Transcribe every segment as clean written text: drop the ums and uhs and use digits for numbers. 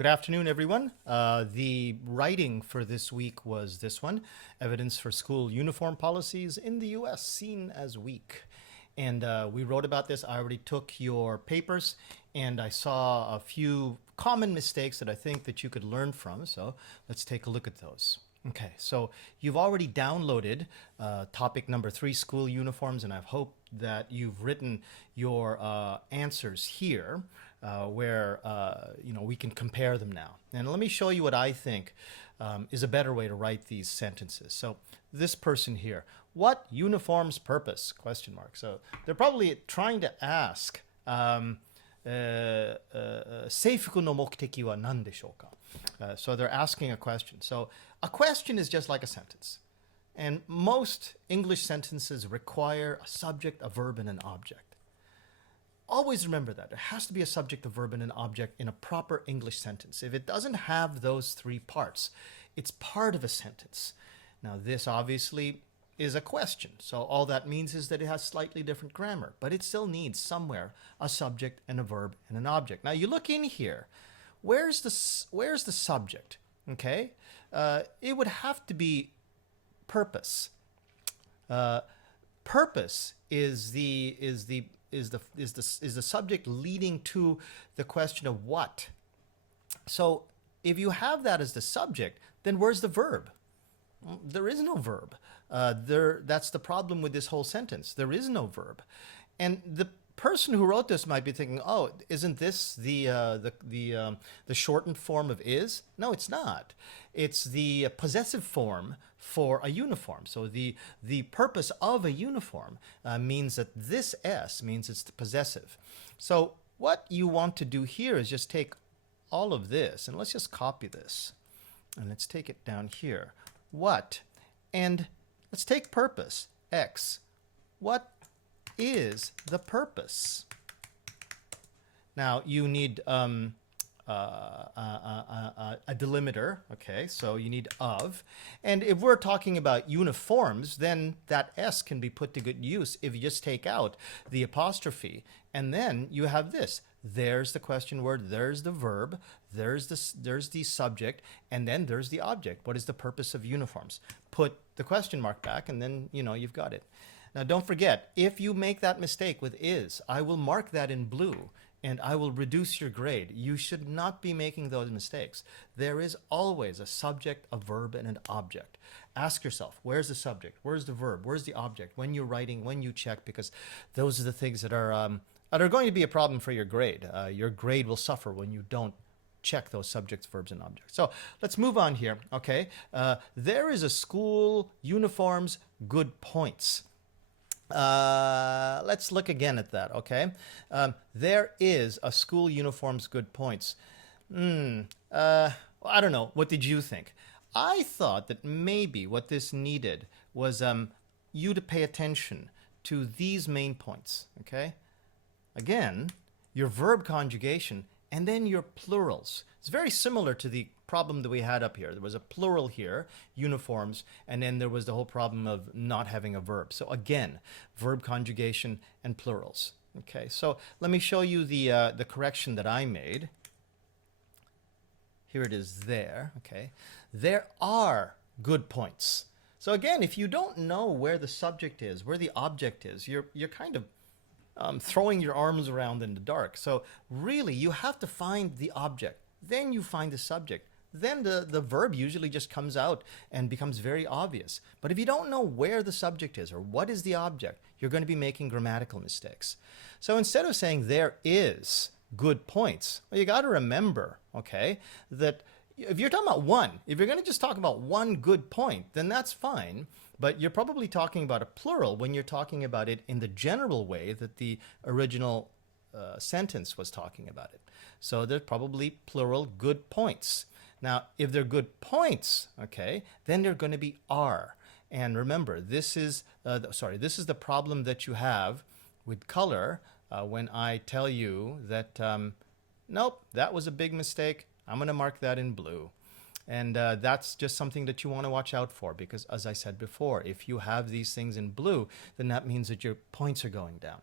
Good afternoon, everyone. The writing for this week was this one, Evidence for School Uniform Policies in the U.S. Seen as Weak. And we wrote about this. I already took your papers, and I saw a few common mistakes that I think that you could learn from. So let's take a look at those. Okay, so you've already downloaded topic number 3, school uniforms, and I hope that you've written your answers here where we can compare them now. And let me show you what I think is a better way to write these sentences. So this person here, what uniform's purpose? Question mark. So they're probably trying to ask, 制服の目的は何でしょうか? So they're asking a question. So a question is just like a sentence. And most English sentences require a subject, a verb, and an object. Always remember that. There has to be a subject, a verb, and an object in a proper English sentence. If it doesn't have those three parts, it's part of a sentence. Now, this obviously is a question. So all that means is that it has slightly different grammar, but it still needs somewhere a subject and a verb and an object. Now, you look in here. Where's the subject? Okay? It would have to be purpose. Purpose is the subject leading to the question of what. So if you have that as the subject, then where's the verb? Well, there is no verb. That's the problem with this whole sentence. There is no verb. And the person who wrote this might be thinking, oh, isn't this the shortened form of is? No, it's not. It's the possessive form for a uniform. So the purpose of a uniform means that this S means it's the possessive. So what you want to do here is just take all of this, and let's just copy this. And let's take it down here. What? And let's take purpose, X. What is the purpose? Now you need a delimiter, okay? So you need of. And if we're talking about uniforms, then that S can be put to good use if you just take out the apostrophe. And then you have this. There's the question word, there's the verb, there's the subject, and then there's the object. What is the purpose of uniforms? Put the question mark back, and then you've got it. Now don't forget, if you make that mistake with is, I will mark that in blue and I will reduce your grade. You should not be making those mistakes. There is always a subject, a verb, and an object. Ask yourself, where's the subject? Where's the verb? Where's the object? When you're writing, when you check, because those are the things that are going to be a problem for your grade. Your grade will suffer when you don't check those subjects, verbs, and objects. So let's move on here, okay? There is a school uniforms good points. Let's look again at that, okay? There is a school uniforms good points. I don't know. What did you think? I thought that maybe what this needed was you to pay attention to these main points, okay? Again, your verb conjugation and then your plurals. It's very similar to the problem that we had up here. There was a plural here, uniforms, and then there was the whole problem of not having a verb. So again, verb conjugation and plurals. Okay, so let me show you the correction that I made. Here it is there, okay. There are good points. So again, if you don't know where the subject is, where the object is, you're kind of throwing your arms around in the dark. So really, you have to find the object. Then you find the subject. Then the verb usually just comes out and becomes very obvious. But if you don't know where the subject is or what is the object, you're going to be making grammatical mistakes. So instead of saying there is good points, well, you got to remember, okay, that if you're talking about one, if you're going to just talk about one good point, then that's fine. But you're probably talking about a plural when you're talking about it in the general way that the original sentence was talking about it. So there's probably plural good points. Now, if they're good points, okay, then they're going to be are. And remember, this is the problem that you have with color when I tell you that, nope, that was a big mistake. I'm going to mark that in blue. And that's just something that you want to watch out for because, as I said before, if you have these things in blue, then that means that your points are going down.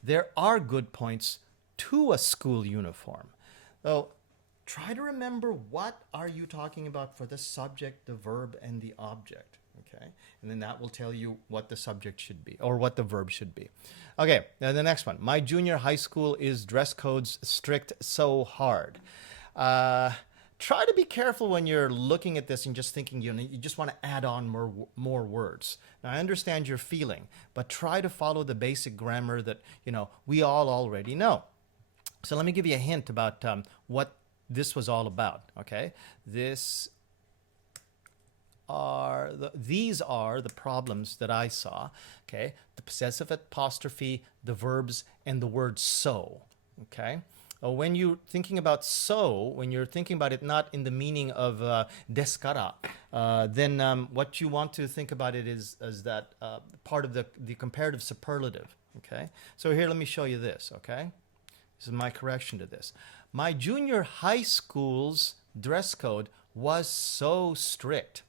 There are good points to a school uniform. Though try to remember what are you talking about for the subject, the verb, and the object. Okay, and then that will tell you what the subject should be or what the verb should be. Okay, now the next one. My junior high school is dress codes strict so hard. Try to be careful when you're looking at this and just thinking, you just want to add on more words. Now, I understand your feeling, but try to follow the basic grammar that, we all already know. So let me give you a hint about what this was all about, okay? These are the problems that I saw, okay? The possessive apostrophe, the verbs, and the word so, okay? When you're thinking about so, when you're thinking about it not in the meaning of desu kara, then what you want to think about it is that part of the comparative superlative, okay? So here, let me show you this, okay? This is my correction to this. My junior high school's dress code was so strict.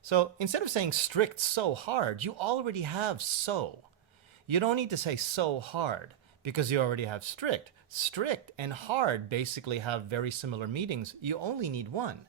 So instead of saying strict so hard, you already have so. You don't need to say so hard because you already have strict. Strict and hard basically have very similar meanings. You only need one.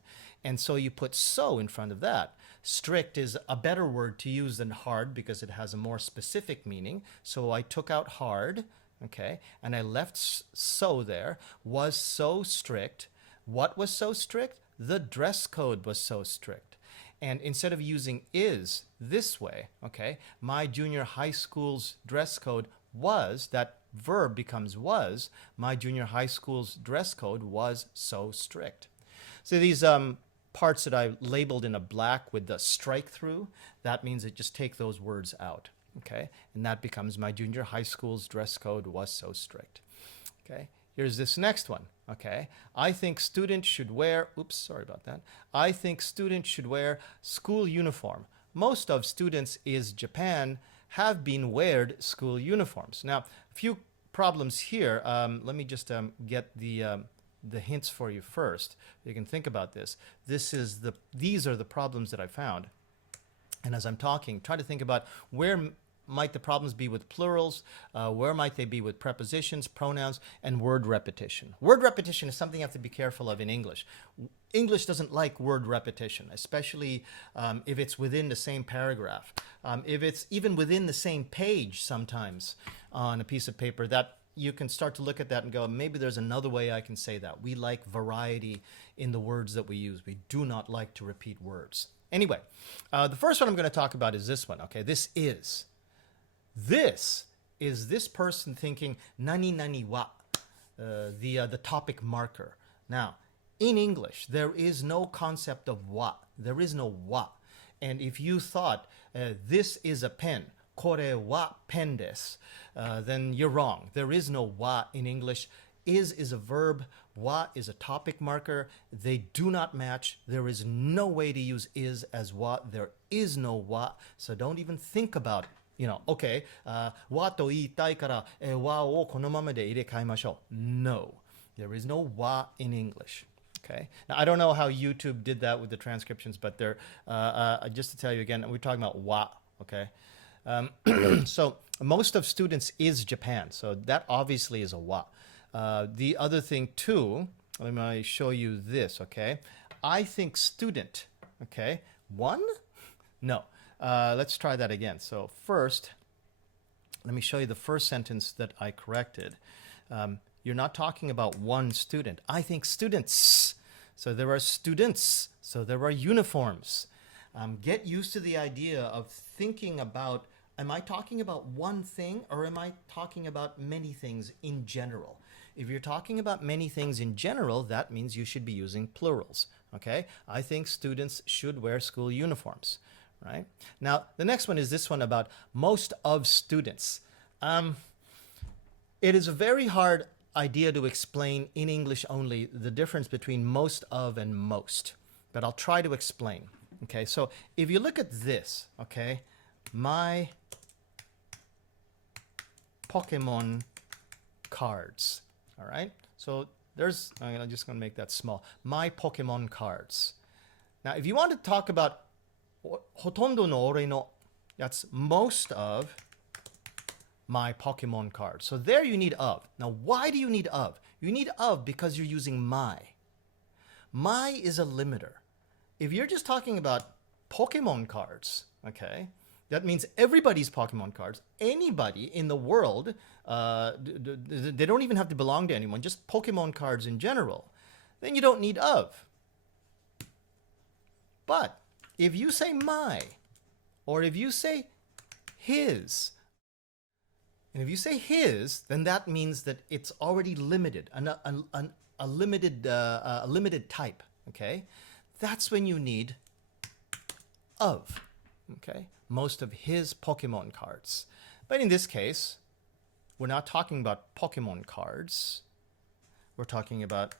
And so you put so in front of that. Strict is a better word to use than hard because it has a more specific meaning. So I took out hard, okay, and I left so there. Was so strict. What was so strict? The dress code was so strict. And instead of using is this way, okay, my junior high school's dress code was, that verb becomes was, my junior high school's dress code was so strict. So these parts that I labeled in a black with the strike through, that means that just take those words out, okay? And that becomes my junior high school's dress code was so strict, okay? Here's this next one, okay? I think students should wear, I think students should wear school uniform. Most of students in Japan have been wearing school uniforms. Now, a few problems here. Let me just get the hints for you first. You can think about this. These are the problems that I found. And as I'm talking, try to think about where might the problems be with plurals, where might they be with prepositions, pronouns, and word repetition. Word repetition is something you have to be careful of in English. English doesn't like word repetition, especially if it's within the same paragraph. If it's even within the same page sometimes on a piece of paper, that you can start to look at that and go, maybe there's another way I can say that. We like variety in the words that we use. We do not like to repeat words. Anyway, the first one I'm going to talk about is this one, okay? This is this person thinking nani nani wa, the topic marker. Now, in English, there is no concept of wa. There is no wa. And if you thought this is a pen, kore wa pen desu, then you're wrong. There is no wa in English. Is a verb. Wa is a topic marker. They do not match. There is no way to use is as wa. There is no wa. So don't even think about, okay, wa to iitai kara wa o kono mama de irekai mashou. No, there is no wa in English. Okay. Now, I don't know how YouTube did that with the transcriptions, but they're, just to tell you again, we're talking about wa, okay? So most of students is Japan, so that obviously is a wa. The other thing too, let me show you this, okay? I think student, okay? One? No. Let's try that again. So first, let me show you the first sentence that I corrected. You're not talking about one student. I think students. So there are students. So there are uniforms. Get used to the idea of thinking about, am I talking about one thing or am I talking about many things in general? If you're talking about many things in general, that means you should be using plurals. Okay? I think students should wear school uniforms. Right? Now, the next one is this one about most of students. It is a very hard idea to explain in English only the difference between most of and most, but I'll try to explain. Okay, so if you look at this, okay, my Pokemon cards, all right? So there's, I'm just gonna make that small, my Pokemon cards. Now, if you want to talk about ほとんどの俺の, that's most of my Pokemon cards. So there you need of. Now, why do you need of? You need of because you're using my. My is a limiter. If you're just talking about Pokemon cards, okay, that means everybody's Pokemon cards. Anybody in the world, they don't even have to belong to anyone, just Pokemon cards in general. Then you don't need of. But if you say my, or if you say his, and if you say his, then that means that it's already limited, a limited type. Okay, that's when you need of. Okay, most of his Pokemon cards. But in this case, we're not talking about Pokemon cards. We're talking about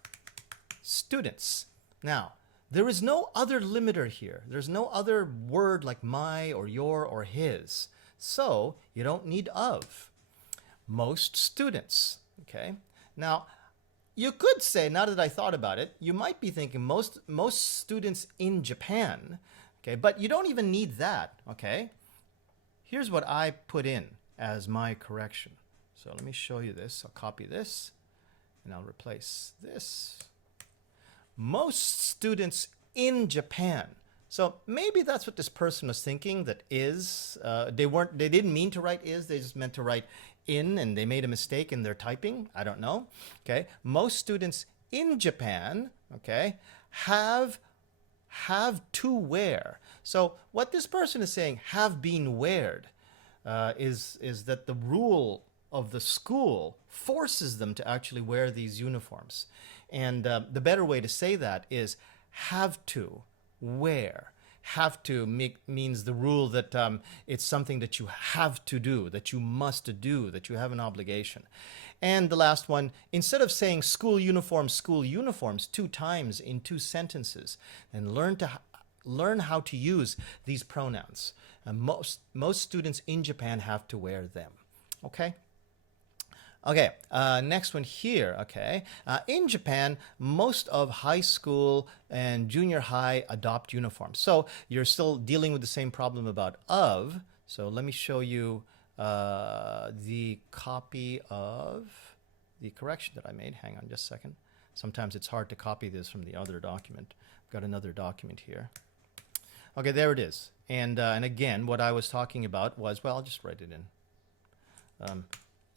students. Now, there is no other limiter here. There's no other word like my or your or his. So you don't need of. Most students. Okay. Now, you could say, now that I thought about it, you might be thinking most students in Japan. Okay, but you don't even need that. Okay. Here's what I put in as my correction. So let me show you this. I'll copy this and I'll replace this. Most students in Japan. So maybe that's what this person was thinking, that is. They didn't mean to write is, they just meant to write in, and they made a mistake in their typing. I don't know. Okay. Most students in Japan, okay, have to wear. So what this person is saying, have been weared, is that the rule of the school forces them to actually wear these uniforms. And the better way to say that is have to wear. Have to means the rule that it's something that you have to do, that you must do, that you have an obligation. And the last one, instead of saying school uniforms 2 times in 2 sentences, and learn how to use these pronouns. And most students in Japan have to wear them. Okay? Okay, next one here, okay. In Japan, most of high school and junior high adopt uniforms. So you're still dealing with the same problem about of. So let me show you the copy of the correction that I made. Hang on just a second. Sometimes it's hard to copy this from the other document. I've got another document here. Okay, there it is. And again, what I was talking about was, well, I'll just write it in.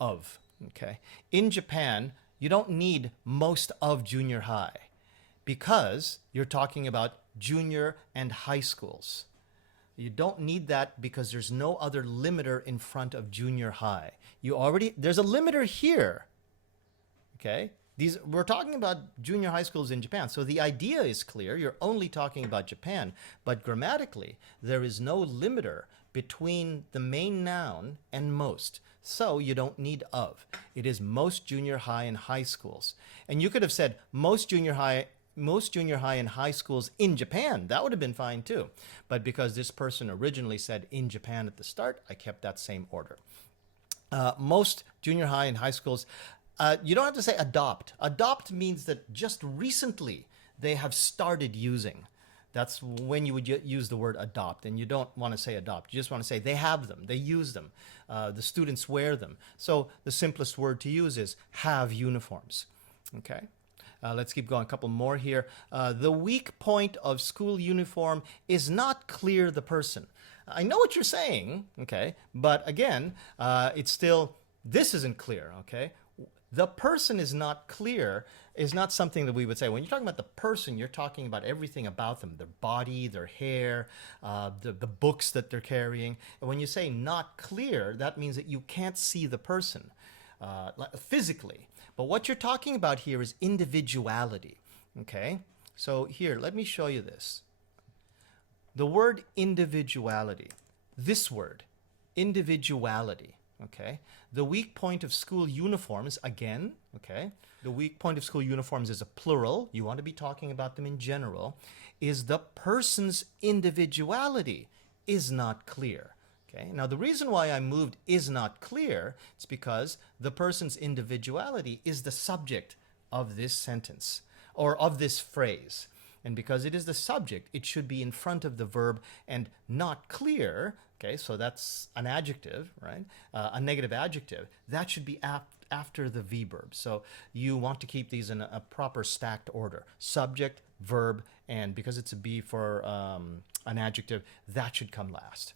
Of. Okay. In Japan, you don't need most of junior high because you're talking about junior and high schools. You don't need that because there's no other limiter in front of junior high. There's a limiter here. Okay. We're talking about junior high schools in Japan. So the idea is clear. You're only talking about Japan, but grammatically, there is no limiter between the main noun and most. So you don't need of. It is most junior high and high schools. And you could have said most junior high and high schools in Japan. That would have been fine too. But because this person originally said in Japan at the start, I kept that same order. Most junior high and high schools, you don't have to say adopt. Adopt means that just recently they have started using. That's when you would use the word adopt, and you don't want to say adopt. You just want to say they have them, they use them, the students wear them. So the simplest word to use is have uniforms. Okay, let's keep going. A couple more here. The weak point of school uniform is not clear the person. I know what you're saying, okay, but again, it's still, this isn't clear, okay? The person is not clear is not something that we would say. When you're talking about the person, you're talking about everything about them, their body, their hair, the books that they're carrying. And when you say not clear, that means that you can't see the person physically. But what you're talking about here is individuality, okay? So here, let me show you this. The word individuality, this word, individuality, okay? The weak point of school uniforms, again, okay? The weak point of school uniforms is a plural. You want to be talking about them in general. Is the person's individuality is not clear, okay? Now, the reason why I moved is not clear is because the person's individuality is the subject of this sentence or of this phrase. And because it is the subject, it should be in front of the verb, and not clear, okay, so that's an adjective, right? A negative adjective. That should be after the V verb. So you want to keep these in a proper stacked order. Subject, verb, and because it's a be for an adjective, that should come last.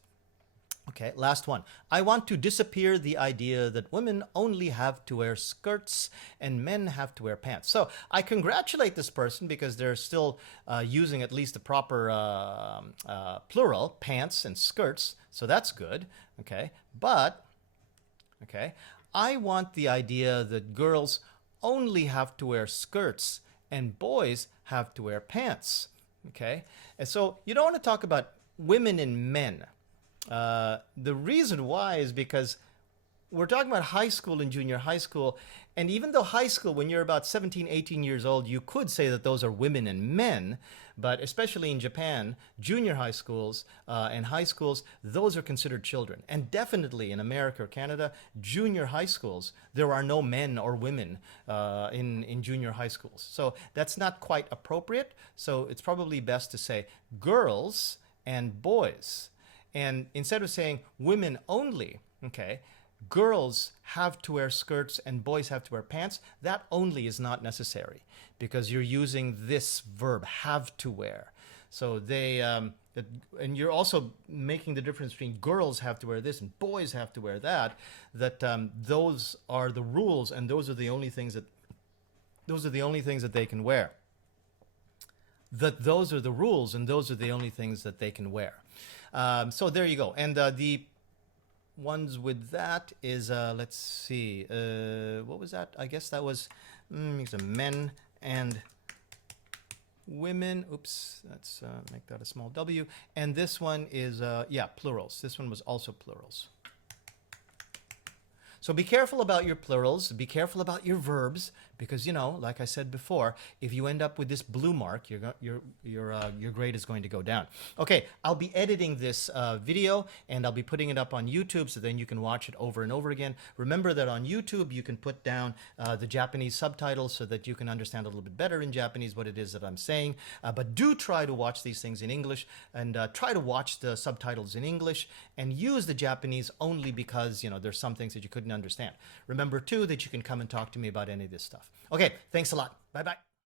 Okay, last one. I want to disappear the idea that women only have to wear skirts and men have to wear pants. So I congratulate this person because they're still using at least the proper plural, pants and skirts. So that's good. Okay, but okay, I want the idea that girls only have to wear skirts and boys have to wear pants. Okay, and so you don't want to talk about women and men. The reason why is because we're talking about high school and junior high school. And even though high school, when you're about 17, 18 years old, you could say that those are women and men. But especially in Japan, junior high schools and high schools, those are considered children. And definitely in America or Canada, junior high schools, there are no men or women in junior high schools. So that's not quite appropriate. So it's probably best to say girls and boys. And instead of saying women only, okay, girls have to wear skirts and boys have to wear pants, that only is not necessary because you're using this verb, have to wear. So they, and you're also making the difference between girls have to wear this and boys have to wear that, that those are the rules and those are the only things that, they can wear. That those are the rules and those are the only things that they can wear. So there you go. And the ones with that is, let's see, what was that? I guess that was men and women. Oops, let's make that a small w. And this one is, yeah, plurals. This one was also plurals. So be careful about your plurals, be careful about your verbs, because, you know, like I said before, if you end up with this blue mark, your grade is going to go down. Okay, I'll be editing this video and I'll be putting it up on YouTube so then you can watch it over and over again. Remember that on YouTube you can put down the Japanese subtitles so that you can understand a little bit better in Japanese what it is that I'm saying. But do try to watch these things in English and try to watch the subtitles in English and use the Japanese only because, you know, there's some things that you couldn't understand. Remember too that you can come and talk to me about any of this stuff. Okay, thanks a lot. Bye-bye.